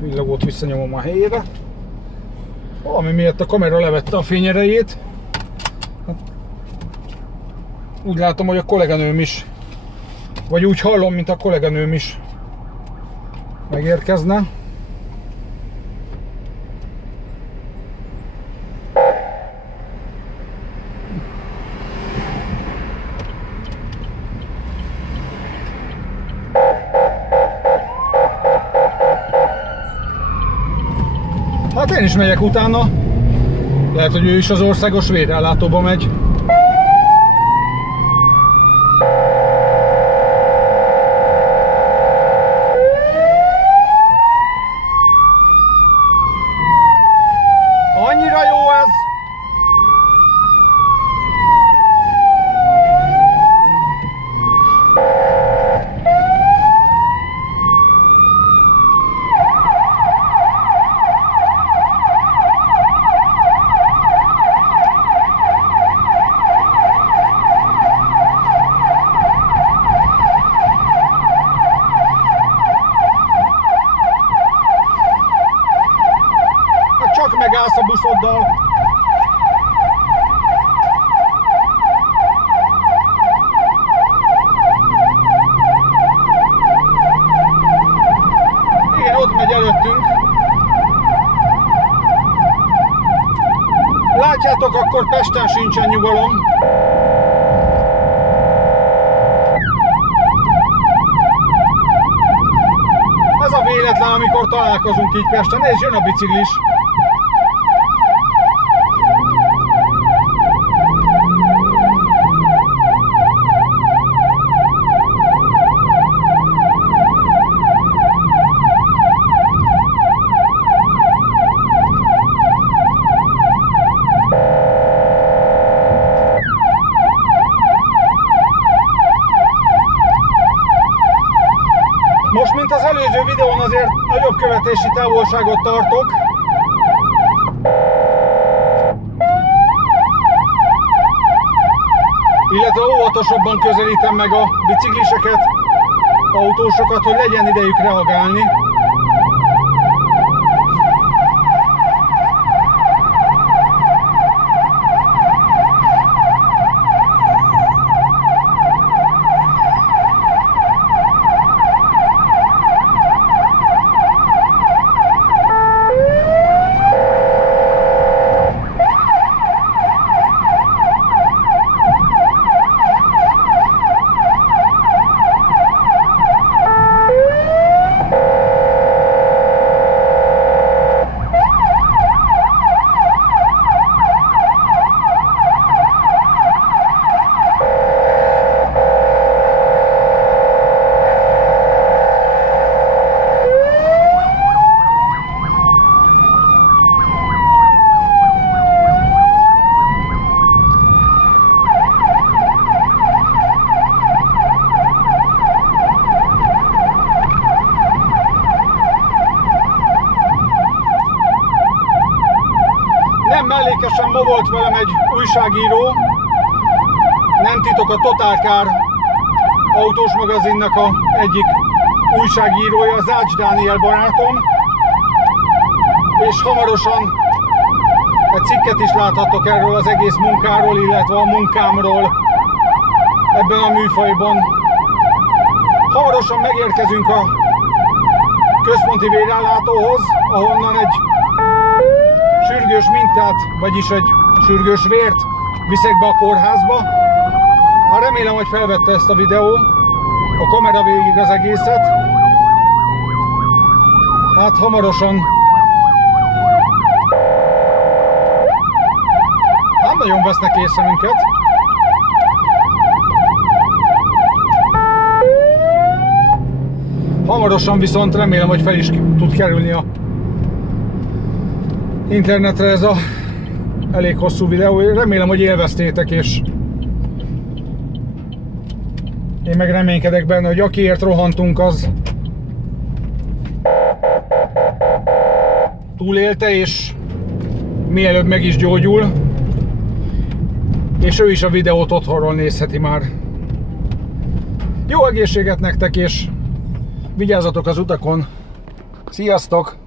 Villogót visszanyomom a helyére. Valami miatt a kamera levette a fényerejét. Úgy látom, hogy a kolléganőm is, vagy úgy hallom, mint a kolléganőm is megérkezne. Hát én is megyek utána. Lehet, hogy ő is az országos védellátóba megy. Annyira jó ez! Csak megállsz a buszoddal. Igen, ott megy előttünk. Látjátok, akkor Pesten sincsen nyugalom. Ez a véletlen, amikor találkozunk így Pesten, és jön a biciklis. Most, mint az előző videón, azért nagyobb követési távolságot tartok. Illetve óvatosabban közelítem meg a bicikliseket, autósokat, hogy legyen idejük reagálni. Mellékesen ma volt velem egy újságíró, nem titok, a Total Car autós magazinnak egyik újságírója, Zács Dániel barátom, és hamarosan egy cikket is láthattok erről az egész munkáról, illetve a munkámról ebben a műfajban. Hamarosan megérkezünk a központi vérellátóhoz, ahonnan egy sürgős mintát, vagyis egy sürgős vért viszek be a kórházba. Hát remélem, hogy felvette ezt a videó, a kamera végig az egészet. Hát hamarosan. Nem nagyon vesznek észre minket. Hamarosan viszont remélem, hogy fel is tud kerülni a internetre ez a elég hosszú videó. Remélem, hogy élveztétek, és én meg reménykedek benne, hogy akiért rohantunk, az túlélte, és mielőbb meg is gyógyul, és ő is a videót otthonról nézheti már. Jó egészséget nektek, és vigyázzatok az utakon! Sziasztok!